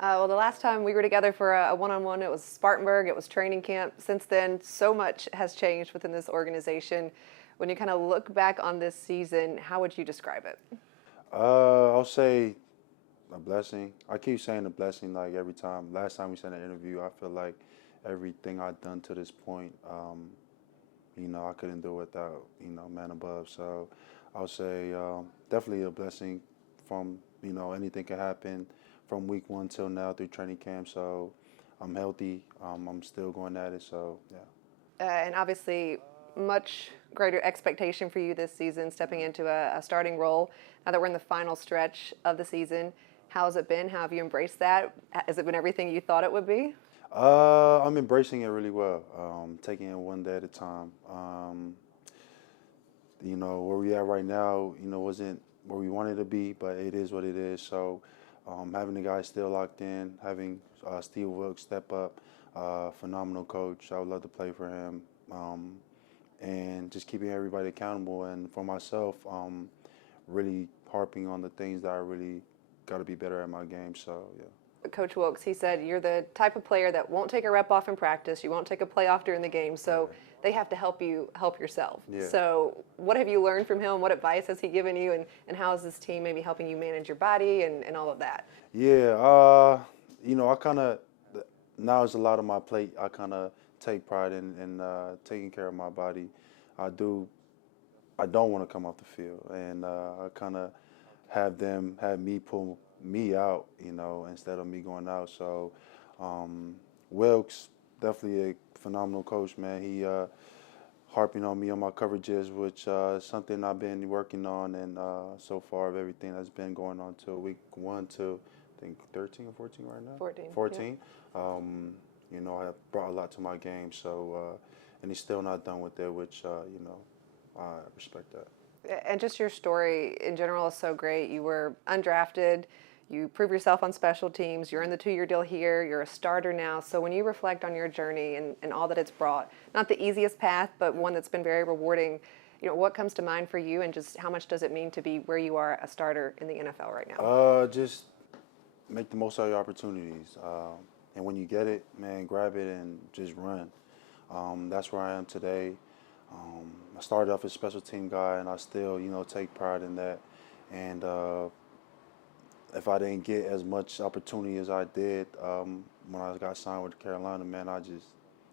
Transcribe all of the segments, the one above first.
Well, the last time we were together for a one-on-one, it was Spartanburg. It was training camp. Since then, so much has changed within this organization. When you kind of look back on this season, how would you describe it? I'll say a blessing. I keep saying a blessing like every time. Last time we sent an interview, I feel like everything I've done to this point, I couldn't do without, man above. So I'll say definitely a blessing from, anything can happen from week one till now through training camp. So I'm healthy. I'm still going at it. So, yeah. And obviously, much greater expectation for you this season, stepping into a starting role. Now that we're in the final stretch of the season, how has it been? How have you embraced that? Has it been everything you thought it would be? I'm embracing it really well, taking it one day at a time. Where we at right now, wasn't where we wanted to be, but it is what it is. So, having the guys still locked in, having Steve Wilkes step up, phenomenal coach. I would love to play for him, and just keeping everybody accountable. And for myself, really harping on the things that I really got to be better at my game. So, yeah. Coach Wilkes, he said, you're the type of player that won't take a rep off in practice. You won't take a play off during the game. So they have to help you help yourself. Yeah. So what have you learned from him? What advice has he given you? And how is this team maybe helping you manage your body and all of that? Yeah, I kind of, now it's a lot on my plate. I kind of take pride in taking care of my body. I do, I don't want to come off the field. And I kind of have me pull me out, instead of me going out. So Wilkes, definitely a phenomenal coach, man. He harping on me on my coverages, which is something I've been working on, and so far of everything that's been going on till week one to I think 13 or 14 right now. 14. 14. I have brought a lot to my game, so and he's still not done with it, which I respect that. And just your story in general is so great. You were undrafted. You prove yourself on special teams. You're in the 2-year deal here. You're a starter now. So when you reflect on your journey and all that it's brought, not the easiest path, but one that's been very rewarding, what comes to mind for you and just how much does it mean to be where you are a starter in the NFL right now? Just make the most of your opportunities. And when you get it, man, grab it and just run. That's where I am today. I started off as a special team guy, and I still, take pride in that. And if I didn't get as much opportunity as I did when I got signed with Carolina, man, I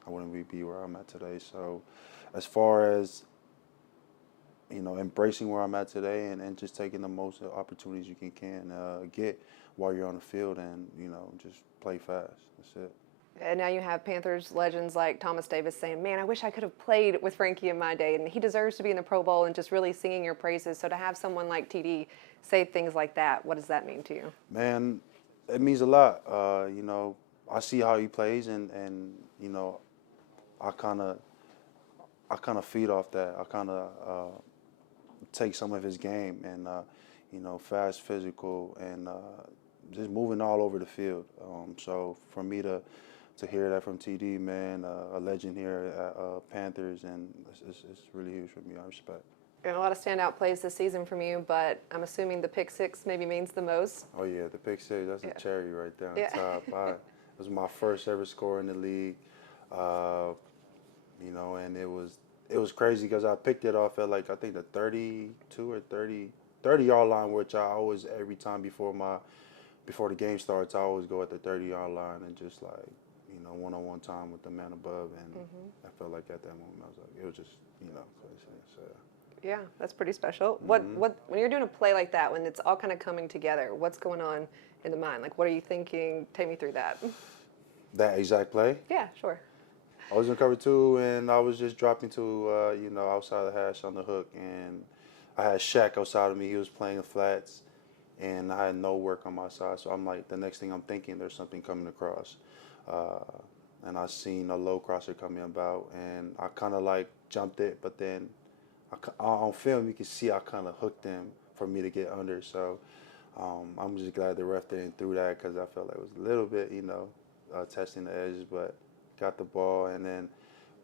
wouldn't be where I'm at today. So, as far as embracing where I'm at today and just taking the most opportunities you can get while you're on the field and, just play fast. That's it. And now you have Panthers legends like Thomas Davis saying, man, I wish I could have played with Frankie in my day. And he deserves to be in the Pro Bowl and just really singing your praises. So to have someone like TD say things like that, what does that mean to you? Man, it means a lot. I see how he plays I kind of feed off that. I kind of take some of his game and, fast, physical, and just moving all over the field. So for me to hear that from TD, man, a legend here at Panthers, and it's really huge for me. I respect. And a lot of standout plays this season from you, but I'm assuming the pick six maybe means the most. Oh yeah, the pick six, that's a cherry right there on Yeah. top. It was my first ever score in the league, and it was crazy because I picked it off at like I think the 32 or 30 yard line, which I always every time before the game starts, I always go at the 30-yard line and just like one-on-one time with the man above, and I felt like at that moment I was like it was just crazy. So. Yeah, that's pretty special. What when you're doing a play like that, when it's all kind of coming together, what's going on in the mind? Like, what are you thinking? Take me through that. That exact play? Yeah, sure. I was in cover two, and I was just dropping to, outside the hash on the hook, and I had Shaq outside of me. He was playing the flats, and I had no work on my side. So I'm like, the next thing I'm thinking, there's something coming across. And I seen a low crosser coming about, and I kind of like jumped it, but then on film you can see I kind of hooked him for me to get under. So I'm just glad the ref didn't throw that because I felt like it was a little bit, testing the edges, but got the ball. And then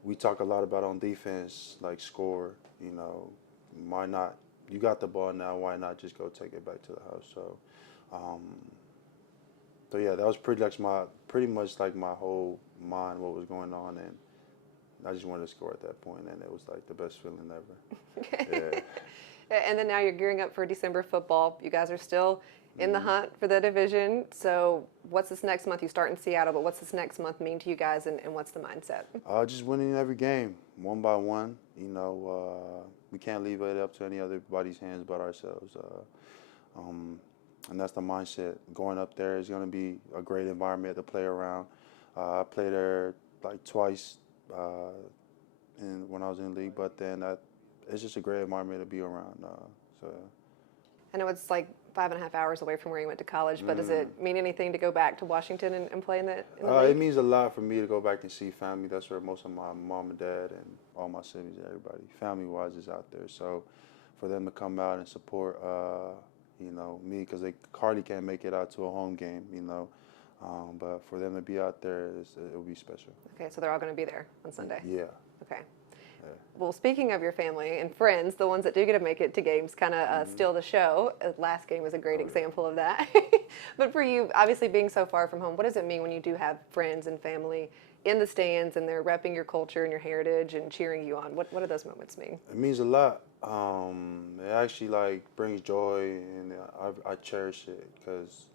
we talk a lot about on defense, like score, why not? You got the ball now, why not just go take it back to the house? So So yeah, that was pretty much like my whole mind, what was going on, and I just wanted to score at that point, and it was like the best feeling ever. Yeah. And then now you're gearing up for December football. You guys are still in the hunt for the division. So what's this next month? You start in Seattle, but what's this next month mean to you guys, and what's the mindset? Just winning every game, one by one. We can't leave it up to anybody's hands but ourselves. And that's the mindset. Going up there is going to be a great environment to play around. I played there like twice when I was in the league, but then it's just a great environment to be around. So I know it's like 5.5 hours away from where you went to college, but does it mean anything to go back to Washington and play in the league? It means a lot for me to go back and see family. That's where most of my mom and dad and all my siblings and everybody, family-wise, is out there. So for them to come out and support, me, because they hardly can't make it out to a home game, but for them to be out there, it'll be special. Okay, so they're all going to be there on Sunday. Yeah. Okay. Well, speaking of your family and friends, the ones that do get to make it to games kind of steal the show. Last game was a great example of that. But for you, obviously being so far from home, what does it mean when you do have friends and family in the stands and they're repping your culture and your heritage and cheering you on? What do those moments mean? It means a lot. It actually like brings joy, and I cherish it because,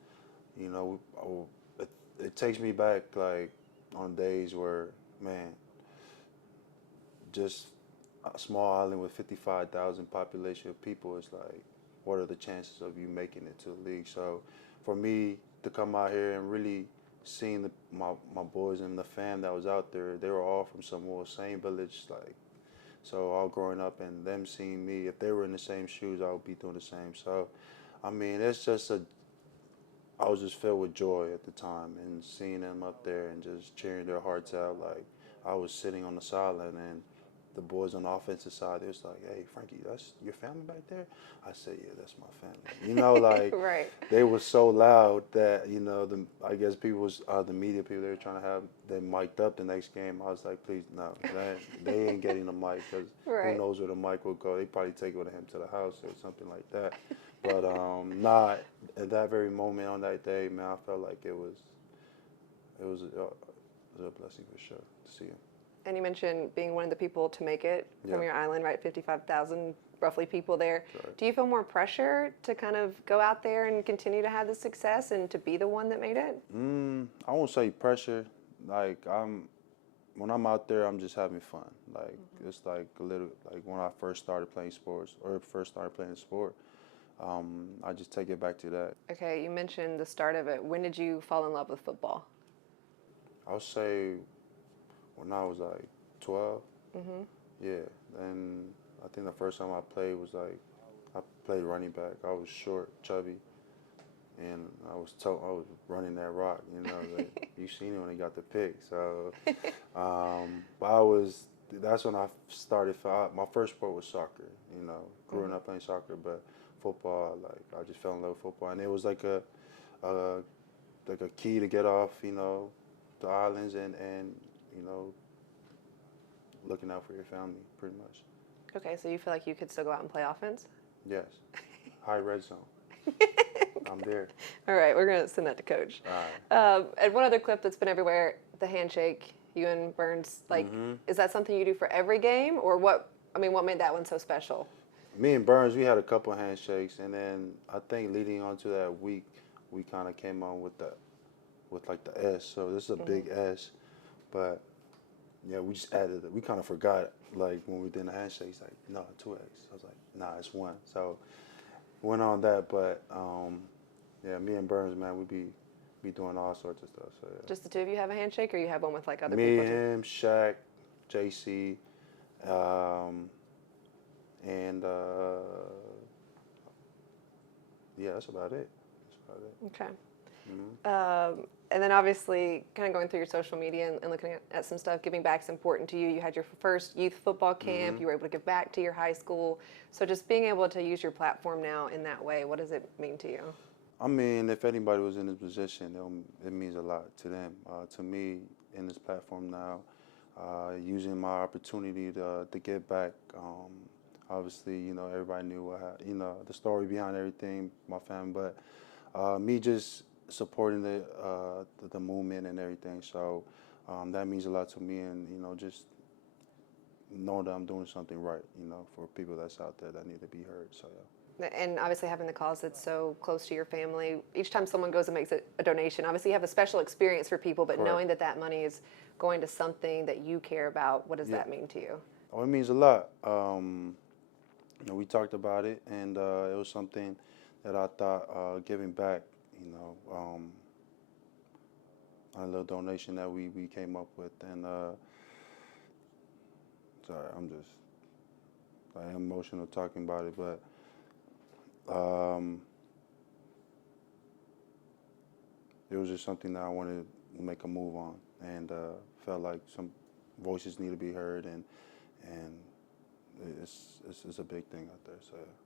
it takes me back like on days where, man, just a small island with 55,000 population of people is like, what are the chances of you making it to the league? So for me to come out here and really seeing my boys and the fam that was out there, they were all from Samoa, same village, like, so all growing up and them seeing me, if they were in the same shoes, I would be doing the same. So, I mean, I was just filled with joy at the time and seeing them up there and just cheering their hearts out. Like, I was sitting on the sideline and the boys on the offensive side, they was like, "Hey, Frankie, that's your family back there?" I said, "Yeah, that's my family." Like Right. they were so loud that I guess the media people, they were trying to have them mic'd up the next game. I was like, "Please, no, they ain't getting the mic because Right. who knows where the mic will go? They probably take it with him to the house or something like that." But not at that very moment on that day, man. I felt like it was a blessing for sure to see him. And you mentioned being one of the people to make it from Yeah. your island, right? 55,000 roughly people there. Right. Do you feel more pressure to kind of go out there and continue to have the success and to be the one that made it? I won't say pressure. Like when I'm out there, I'm just having fun. Like it's like a little like when I first started playing sports or first started playing a sport. I just take it back to that. Okay, you mentioned the start of it. When did you fall in love with football? I'll say when I was like 12. Yeah. Then I think the first time I played was like I played running back. I was short, chubby, and I was running that rock. Like, you seen it when he got the pick. So, but that's when I started. My first sport was soccer. Growing up playing soccer, but football, like I just fell in love with football, and it was like a key to get off, the islands and looking out for your family, pretty much. Okay, so you feel like you could still go out and play offense? Yes. High red zone. I'm there. All right, we're going to send that to Coach. All right. And one other clip that's been everywhere, the handshake, you and Burns, like, is that something you do for every game? Or what made that one so special? Me and Burns, we had a couple of handshakes, and then I think leading on to that week, we kind of came on with like the S. So this is a big S, but yeah, we just added it. We kind of forgot, like when we did the handshake, it's like, no, 2X. I was like, nah, it's 1. So went on that, but yeah, me and Burns, man, we be doing all sorts of stuff. So yeah. Just the two of you have a handshake, or you have one with like other Me, people? him, Shaq, JC, and yeah, that's about it. Okay. And then obviously, kind of going through your social media and looking at some stuff, giving back is important to you. You had your first youth football camp. You were able to give back to your high school. So just being able to use your platform now in that way, what does it mean to you? I mean, if anybody was in this position, it means a lot to them. To me, in this platform now, using my opportunity to give back. Obviously, everybody knew the story behind everything, my family, but me just supporting the movement and everything. So that means a lot to me, and just know that I'm doing something right. For people that's out there that need to be heard. So yeah. And obviously having the cause that's so close to your family, each time someone goes and makes a donation, obviously you have a special experience for people, but Correct. knowing that that money is going to something that you care about, what does Yeah. that mean to you? Oh, it means a lot. We talked about it, and it was something that I thought giving back. A little donation that we came up with, and sorry, I am emotional talking about it, but it was just something that I wanted to make a move on, and felt like some voices need to be heard, and it's a big thing out there. So. Yeah.